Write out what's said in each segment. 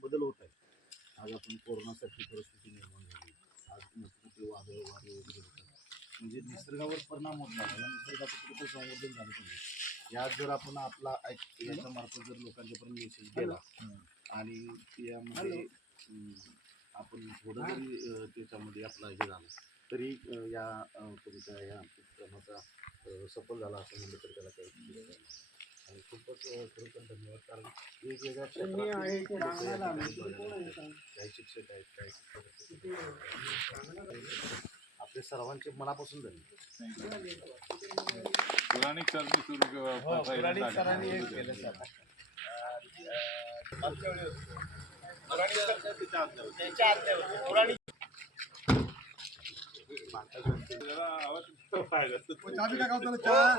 बदल होत आहे आज आपण कोरोनासारखी परिस्थिती निर्माण झाली. आज मोठमोठे वादळ वारे वगैरे होतात. म्हणजे निसर्गावर परिणाम होत नाही. या निसर्गाचं कुठं संवर्धन झालं पाहिजे. यात जर आपण आपला ऐक- याच्यामार्फत जर लोकांच्यापर्यंत मेसेज गेला आणि यामध्ये आपण थोडं जरी त्याच्यामध्ये आपला हे झालं तरी या तुमच्या या उपक्रमाचा सफल झाला असं म्हणलं तर त्याला काही. आणि खूपच खरोखर धन्यवाद. कारण वेगवेगळ्या काही शिक्षक आहेत काही शिक्षक आपले सर्वांचे मनापासून धन्यवाद. Sabe que a calça dela tá.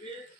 Amen.